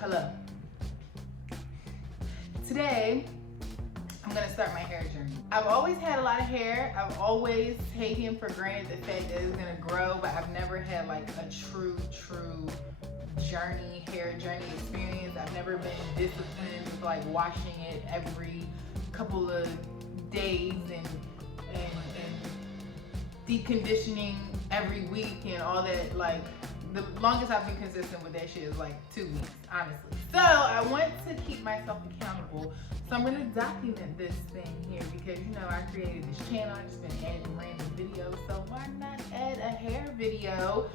Hello. Today, I'm gonna start my hair journey. I've always had a lot of hair. I've always taken for granted the fact that it's gonna grow, but I've never had like a true hair journey experience. I've never been disciplined with like washing it every couple of days and deep conditioning every week and all that. Like, the longest I've been consistent with that shit is like 2 weeks, honestly. So I want to keep myself accountable. So I'm gonna document this thing here because, you know, I created this channel. I've just been adding random videos. So why not add a hair video?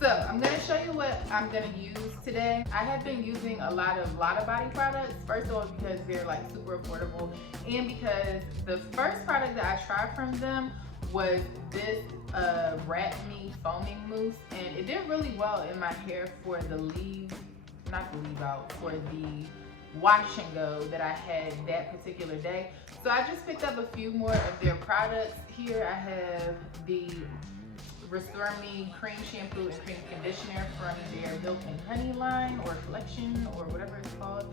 So I'm gonna show you what I'm gonna use today. I have been using a lot of body products. First of all, because they're like super affordable, and because the first product that I tried from them was this Wrap Me foaming mousse, and it did really well in my hair for the for the wash and go that I had that particular day. So I just picked up a few more of their products. Here I have the Restore Me cream shampoo and cream conditioner from their Milk and Honey line or collection or whatever it's called.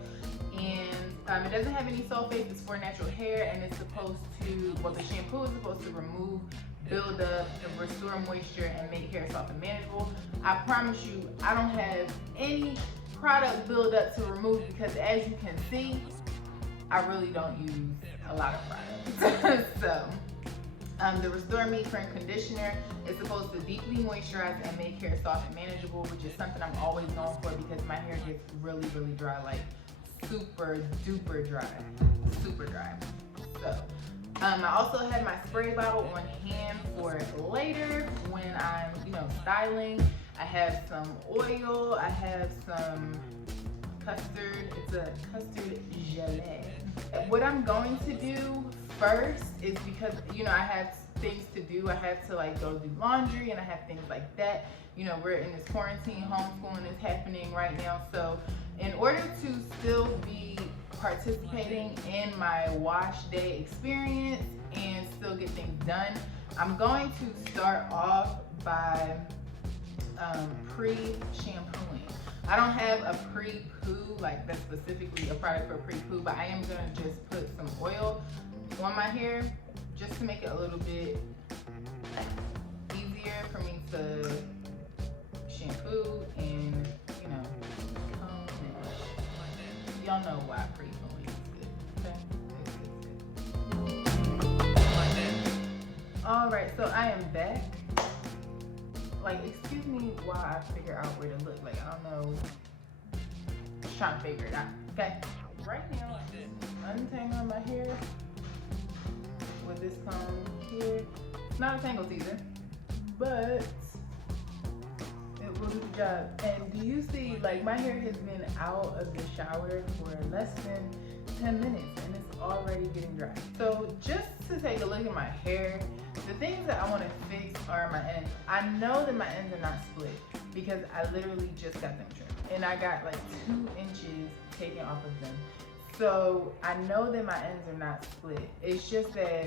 And it doesn't have any sulfates. It's for natural hair, and it's supposed to, well, the shampoo is supposed to remove, build up, and restore moisture and make hair soft and manageable. I promise you, I don't have any product build up to remove because, as you can see, I really don't use a lot of products. So the Restore Me cream conditioner is supposed to deeply moisturize and make hair soft and manageable, which is something I'm always known for because my hair gets really dry, like super duper dry, super dry. So I also have my spray bottle on hand for later when I'm, you know, styling. I have some oil, I have some custard, it's a custard gelée. What I'm going to do first is, because, you know, I have things to do. I have to like go do laundry and I have things like that. You know, we're in this quarantine, homeschooling is happening right now. So in order to still be participating in my wash day experience and still get things done, I'm going to start off by pre-shampooing. I don't have a pre-poo, like that's specifically a product for pre-poo, but I am gonna just put some oil on my hair just to make it a little bit easier for me to shampoo and, you know, comb and y'all know why pre-pooing is good, okay? All right, so I am back. Like, excuse me while I figure out where to look. Like, I don't know. Just trying to figure it out. Okay. Right now, I'm just untangling my hair with this comb here. It's not a tangle teaser, but it will do the job. And do you see, like, my hair has been out of the shower for less than 10 minutes and it's already getting dry. So just to take a look at my hair, the things that I want to fix are my ends. I know that my ends are not split because I literally just got them trimmed and I got like 2 inches taken off of them. So I know that my ends are not split. It's just that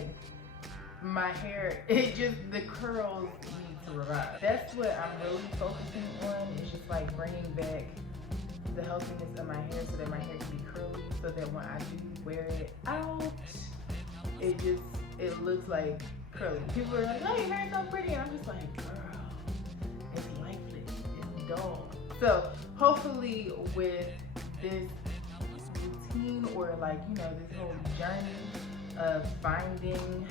my hair, the curls need to revive. That's what I'm really focusing on. It's just like bringing back the healthiness of my hair so that my hair can be curly, so that when I do wear it out, it looks like curly. People are like, oh, your hair's so pretty, and I'm just like, girl, it's lifeless, it's dull. So hopefully with this routine, or like, you know, this whole journey of finding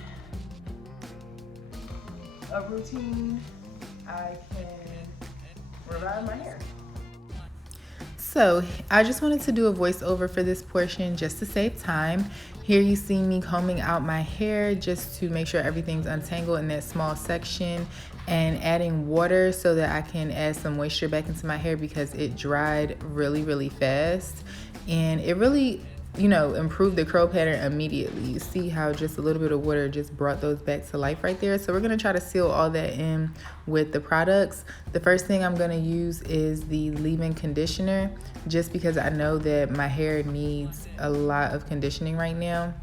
a routine, I can revive my hair. So I just wanted to do a voiceover for this portion just to save time. Here you see me combing out my hair just to make sure everything's untangled in that small section, and adding water so that I can add some moisture back into my hair because it dried really fast, and it really, you know, improved the curl pattern immediately. You see how just a little bit of water just brought those back to life right there. So we're gonna try to seal all that in with the products. The first thing I'm gonna use is the leave-in conditioner, just because I know that my hair needs a lot of conditioning right now.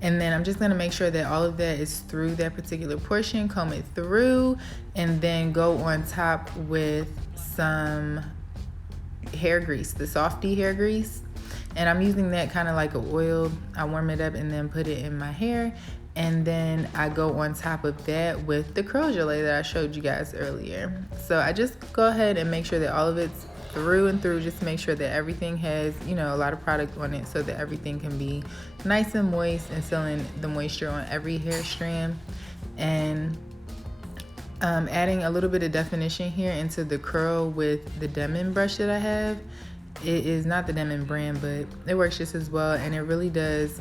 And then I'm just gonna make sure that all of that is through that particular portion, comb it through, and then go on top with some hair grease, the softy hair grease. And I'm using that kind of like a oil. I warm it up and then put it in my hair. And then I go on top of that with the curl gelée that I showed you guys earlier. So I just go ahead and make sure that all of it's through and through, just to make sure that everything has, you know, a lot of product on it so that everything can be nice and moist and sealing the moisture on every hair strand. And adding a little bit of definition here into the curl with the Demon brush that I have. It is not the Demon brand, but it works just as well, and it really does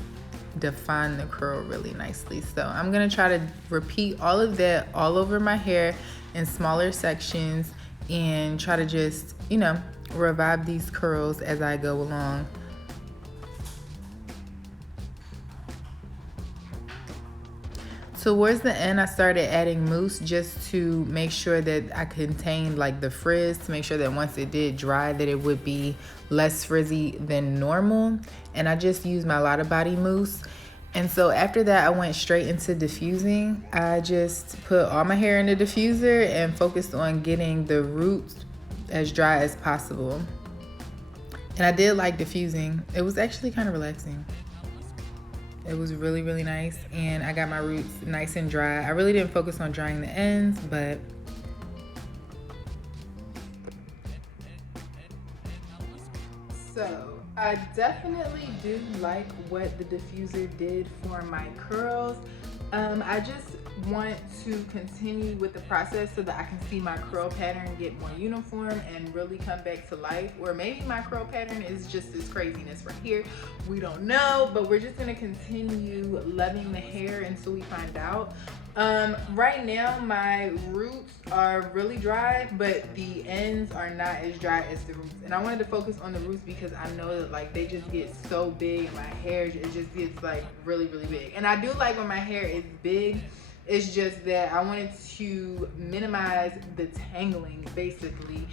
define the curl really nicely. So I'm gonna try to repeat all of that all over my hair in smaller sections and try to just, you know, revive these curls as I go along. Towards the end, I started adding mousse just to make sure that I contained like the frizz, to make sure that once it did dry that it would be less frizzy than normal. And I just used my Lotta Body mousse. And so after that, I went straight into diffusing. I just put all my hair in the diffuser and focused on getting the roots as dry as possible. And I did like diffusing. It was actually kind of relaxing. It was really, really nice, and I got my roots nice and dry. I really didn't focus on drying the ends, but so I definitely do like what the diffuser did for my curls. I just want to continue with the process so that I can see my curl pattern get more uniform and really come back to life. Or maybe my curl pattern is just this craziness right here. We don't know, but we're just gonna continue loving the hair until we find out. Right now my roots are really dry, but the ends are not as dry as the roots. And I wanted to focus on the roots because I know that like they just get so big and my hair, it just gets like really, really big. And I do like when my hair is big. It's just that I wanted to minimize the tangling basically.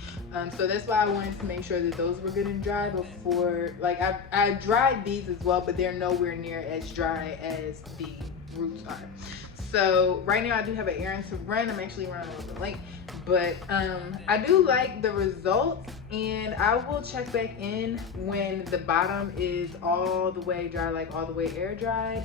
So that's why I wanted to make sure that those were good and dry before, like I dried these as well, but they're nowhere near as dry as the roots are. So right now I do have an errand to run. I'm actually running a little bit late, but I do like the results, and I will check back in when the bottom is all the way dry, like all the way air dried.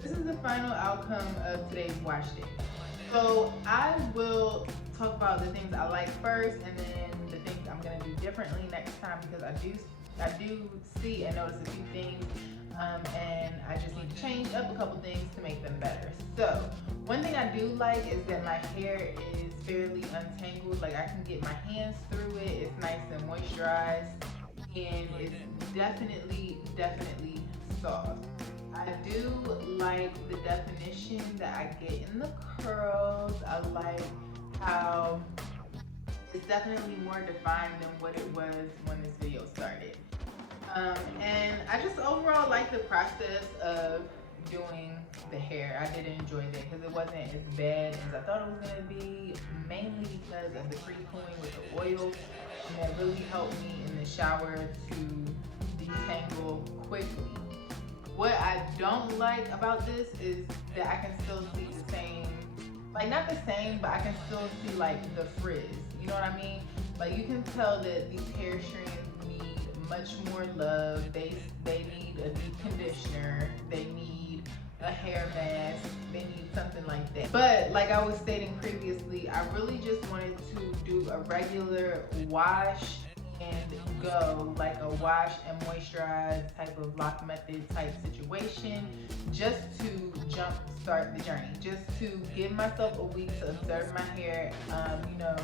This is the final outcome of today's wash day. So I will talk about the things I like first, and then the things I'm gonna do differently next time, because I do see and notice a few things, and I just need to change up a couple things to make them better. So one thing I do like is that my hair is fairly untangled. Like I can get my hands through it. It's nice and moisturized, and it's definitely soft. I do like the definition that I get in the curls. I like how it's definitely more defined than what it was when this video started. And I just overall like the process of doing the hair. I did enjoy that because it wasn't as bad as I thought it was going to be, mainly because of the pre-cooling with the oil, and that really helped me in the shower to detangle quickly. What I don't like about this is that I can still see the same, like not the same, but I can still see like the frizz. You know what I mean? Like you can tell that these hair strands need much more love. They need a deep conditioner. They need a hair mask. They need something like that. But like I was stating previously, I really just wanted to do a regular wash and go, like a wash and moisturize type of lock method type situation, just to jump start the journey, just to give myself a week to observe my hair, you know,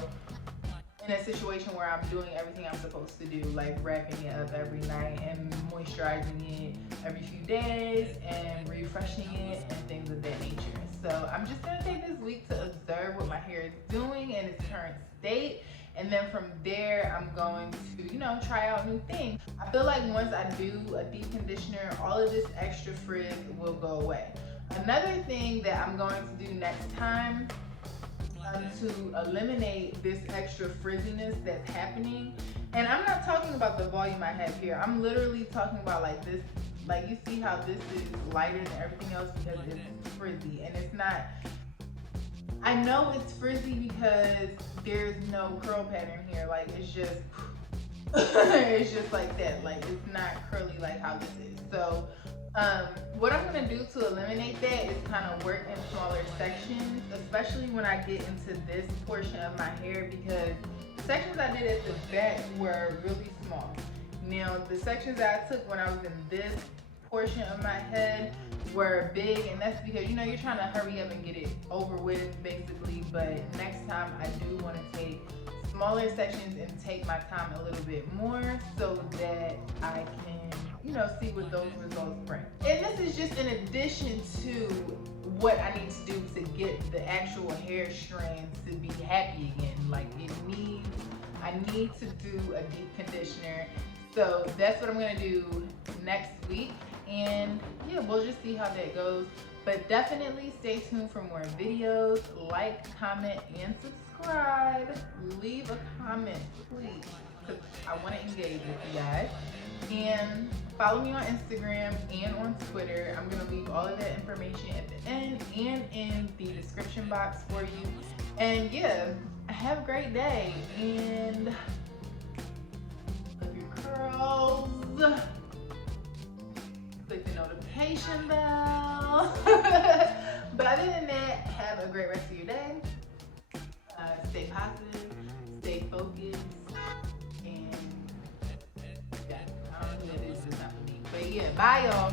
in a situation where I'm doing everything I'm supposed to do, like wrapping it up every night and moisturizing it every few days and refreshing it and things of that nature. So I'm just gonna take this week to observe what my hair is doing in its current state. And then from there, I'm going to, you know, try out new things. I feel like once I do a deep conditioner, all of this extra frizz will go away. Another thing that I'm going to do next time, to eliminate this extra frizziness that's happening. And I'm not talking about the volume I have here. I'm literally talking about like this, like you see how this is lighter than everything else because it's frizzy. And it's not, I know it's frizzy because there's no curl pattern here. Like it's just, it's just like that. Like it's not curly like how this is. So what I'm gonna do to eliminate that is kind of work in smaller sections, especially when I get into this portion of my hair, because the sections I did at the back were really small. Now the sections that I took when I was in this portion of my head were big, and that's because, you know, you're trying to hurry up and get it over with basically. But next time I do want to take smaller sections and take my time a little bit more so that I can, you know, see what those results bring. And this is just in addition to what I need to do to get the actual hair strands to be happy again. Like I need to do a deep conditioner. So that's what I'm gonna do next week. And yeah, we'll just see how that goes. But definitely stay tuned for more videos. Like, comment, and subscribe. Leave a comment, please, because I want to engage with you guys. And follow me on Instagram and on Twitter. I'm going to leave all of that information at the end and in the description box for you. And yeah, have a great day. And love your curls. Click the notification bell. But other than that, have a great rest of your day. Stay positive, stay focused, and yeah, I don't know who that is, it's not for me. But yeah, bye y'all.